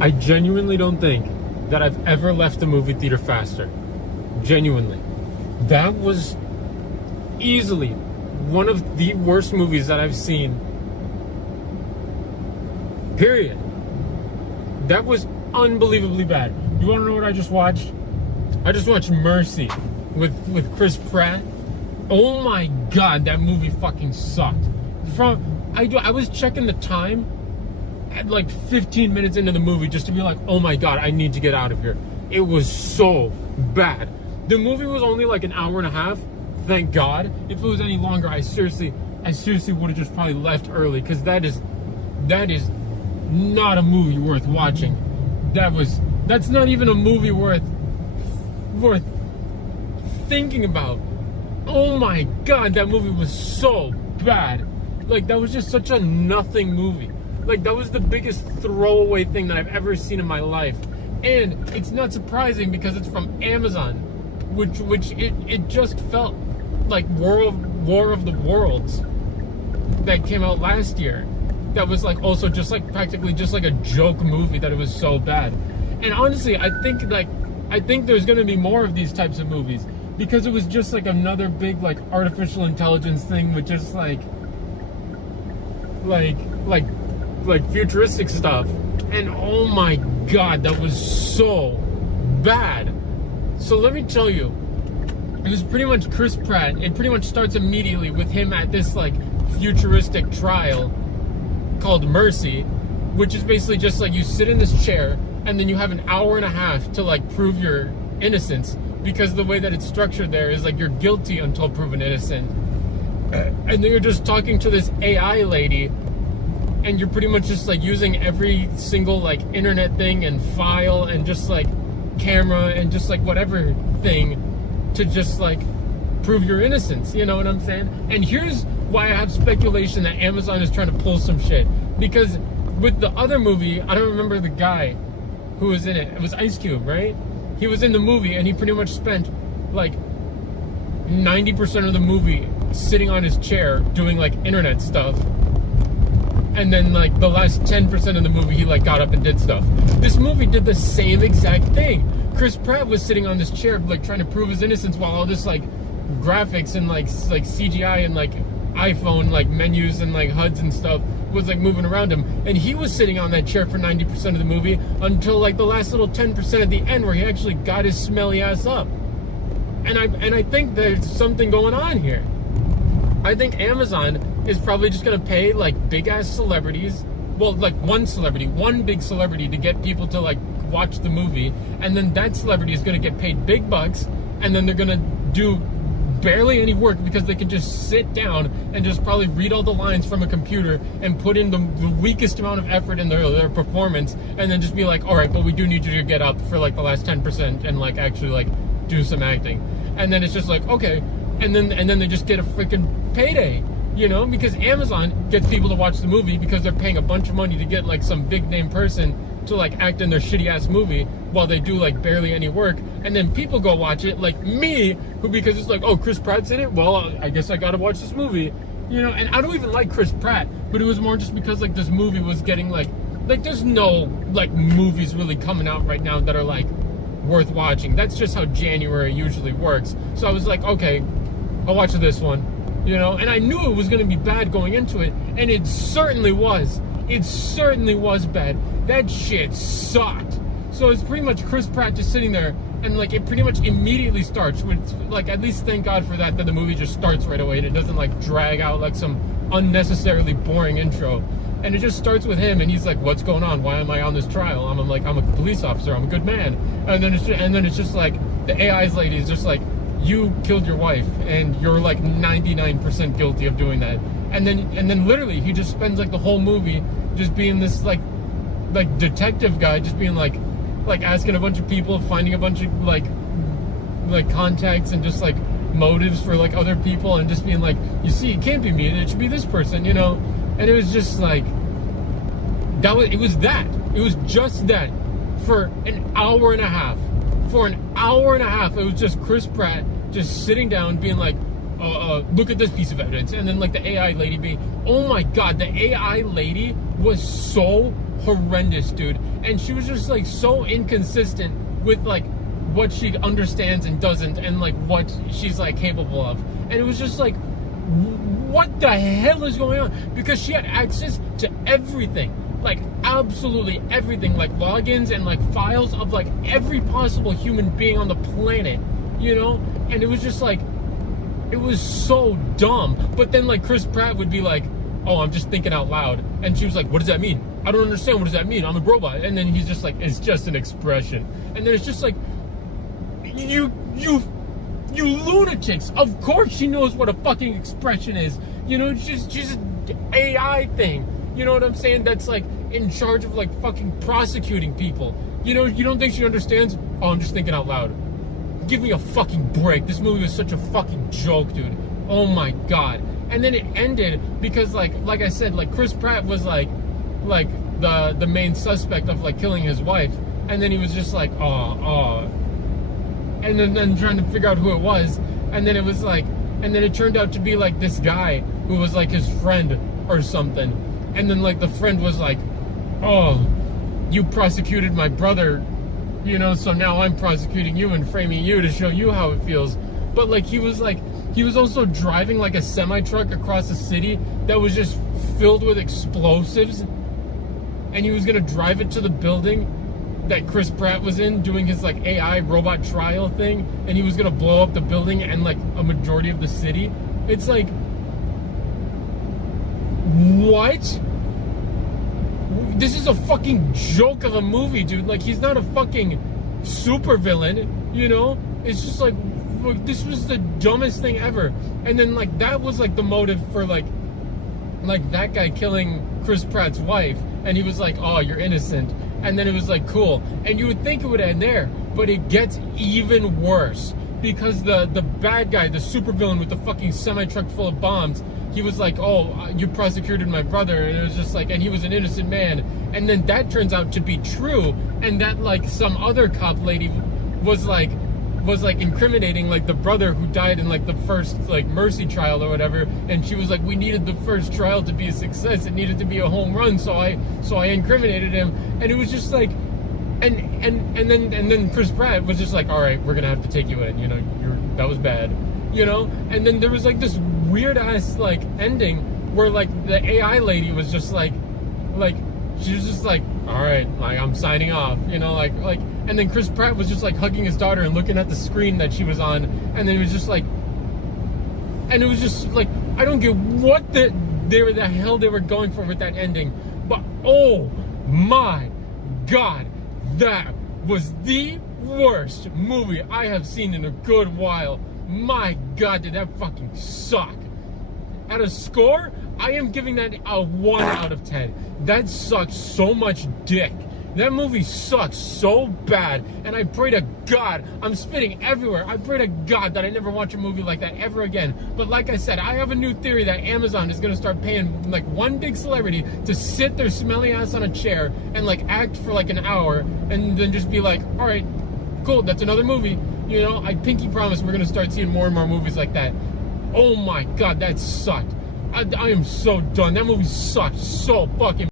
I genuinely don't think that I've ever left the movie theater faster. Genuinely. That was easily one of the worst movies that I've seen. Period. That was unbelievably bad. You want to know what I just watched? I just watched Mercy with Chris Pratt. Oh my god, that movie fucking sucked. I was checking the time at like 15 minutes into the movie just to be like, oh my god, I need to get out of here. It was so bad. The movie was only like an hour and a half. Thank God. If it was any longer, I seriously would have just probably left early, because that is not a movie worth watching. That's not even a movie worth thinking about. Oh my god, that movie was so bad. Like, that was just such a nothing movie. Like, that was the biggest throwaway thing that I've ever seen in my life. And it's not surprising because it's from Amazon, which it just felt like War of the Worlds that came out last year. That was like also just like practically just like a joke movie, that it was so bad. And honestly, I think there's gonna be more of these types of movies, because it was just like another big like artificial intelligence thing with just like futuristic stuff. And oh my god, that was so bad. So let me tell you, it was pretty much Chris Pratt. It pretty much starts immediately with him at this like futuristic trial called Mercy, which is basically just like you sit in this chair and then you have an hour and a half to like prove your innocence, because the way that it's structured there is like you're guilty until proven innocent. And then you're just talking to this AI lady, and you're pretty much just like using every single like internet thing and file and just like camera and just like whatever thing to just like prove your innocence. You know what I'm saying? And here's why I have speculation that Amazon is trying to pull some shit. Because with the other movie, I don't remember the guy who was in it. It was Ice Cube, right? He was in the movie, and he pretty much spent like 90% of the movie sitting on his chair doing like internet stuff. And then like the last 10% of the movie, he like got up and did stuff. This movie did the same exact thing. Chris Pratt was sitting on this chair like trying to prove his innocence, while all this like graphics and like CGI and like iPhone like menus and like HUDs and stuff was like moving around him. And he was sitting on that chair for 90% of the movie until like the last little 10% at the end, where he actually got his smelly ass up. And I think there's something going on here. I think Amazon is probably just gonna pay like big ass celebrities, well, like one big celebrity to get people to like watch the movie, and then that celebrity is gonna get paid big bucks, and then they're gonna do barely any work, because they can just sit down and just probably read all the lines from a computer and put in the weakest amount of effort in their performance, and then just be like, all right, but we do need you to get up for like the last 10% and like actually like do some acting. And then it's just like, okay, and then they just get a freaking payday, you know, because Amazon gets people to watch the movie because they're paying a bunch of money to get like some big name person to like act in their shitty ass movie while they do like barely any work. And then people go watch it, like me, who, because it's like, oh, Chris Pratt's in it, well, I guess I gotta watch this movie, you know. And I don't even like Chris Pratt, but it was more just because like this movie was getting like there's no like movies really coming out right now that are like worth watching. That's just how January usually works. So I was like, okay, I'll watch this one, you know. And I knew it was going to be bad going into it, and it certainly was. It certainly was bad. That shit sucked. So it's pretty much Chris Pratt just sitting there, and like it pretty much immediately starts with like, at least thank God for that the movie just starts right away and it doesn't like drag out like some unnecessarily boring intro. And it just starts with him, and he's like, what's going on? Why am I on this trial? I'm like, I'm a police officer, I'm a good man. And then it's just like the AI's lady is just like, you killed your wife and you're like 99% guilty of doing that. And then literally he just spends like the whole movie just being this like detective guy, just being like asking a bunch of people, finding a bunch of like contacts and just like motives for like other people, and just being like, you see, it can't be me, it should be this person, you know. And it was just like it was just that for an hour and a half. For an hour and a half, it was just Chris Pratt just sitting down being like, look at this piece of evidence. And then like the AI lady being, oh my god, the AI lady was so horrendous, dude. and she was just like so inconsistent with like what she understands and doesn't, and like what she's like capable of. And it was just like, what the hell is going on? Because she had access to everything, like absolutely everything, like logins and like files of like every possible human being on the planet, you know? And it was just like, it was so dumb. But then like Chris Pratt would be like, oh, I'm just thinking out loud. And she was like, what does that mean? I don't understand. What does that mean? I'm a robot. And then he's just like, it's just an expression. And then it's just like, you lunatics. Of course she knows what a fucking expression is. You know, she's an AI thing. You know what I'm saying? That's like in charge of like fucking prosecuting people. You know, you don't think she understands? Oh, I'm just thinking out loud. Give me a fucking break. This movie was such a fucking joke, dude. Oh my god. And then it ended because like I said, like Chris Pratt was like the main suspect of like killing his wife. And then he was just like, and then trying to figure out who it was. And then it was like, and then it turned out to be like this guy who was like his friend or something. And then like the friend was like, oh, you prosecuted my brother, you know, so now I'm prosecuting you and framing you to show you how it feels. But like he was also driving like a semi-truck across a city that was just filled with explosives, and he was gonna drive it to the building that Chris Pratt was in doing his like AI robot trial thing, and he was gonna blow up the building and like a majority of the city. It's like, what? This is a fucking joke of a movie, dude. Like, he's not a fucking supervillain, you know? It's just like, this was the dumbest thing ever. And then like that was like the motive for like that guy killing Chris Pratt's wife, and he was like, oh, you're innocent. And then it was like, cool. And you would think it would end there, but it gets even worse. Because the bad guy, the supervillain with the fucking semi-truck full of bombs, he was like, oh, you prosecuted my brother. And it was just like, and he was an innocent man. And then that turns out to be true. And that like some other cop lady was like incriminating like the brother who died in like the first like mercy trial or whatever. And she was like, we needed the first trial to be a success. It needed to be a home run. So I incriminated him. And it was just like, and then Chris Pratt was just like, all right, we're gonna have to take you in. You know, that was bad. You know. And then there was like this weird ass like ending where like the AI lady was just like she was just like, all right, like I'm signing off. You know, like. And then Chris Pratt was just like hugging his daughter and looking at the screen that she was on, and then it was just like, and it was just like, I don't get what the hell they were going for with that ending, but oh my god, that was the worst movie I have seen in a good while. My god, did that fucking suck. At a score, I am giving that a 1 out of 10. That sucked so much dick. That movie sucks so bad, and I pray to God, I'm spitting everywhere. I pray to God that I never watch a movie like that ever again. But like I said, I have a new theory that Amazon is going to start paying like one big celebrity to sit their smelly ass on a chair and like act for like an hour, and then just be like, all right, cool, that's another movie. You know, I pinky promise we're going to start seeing more and more movies like that. Oh my God, that sucked. I am so done. That movie sucked so fucking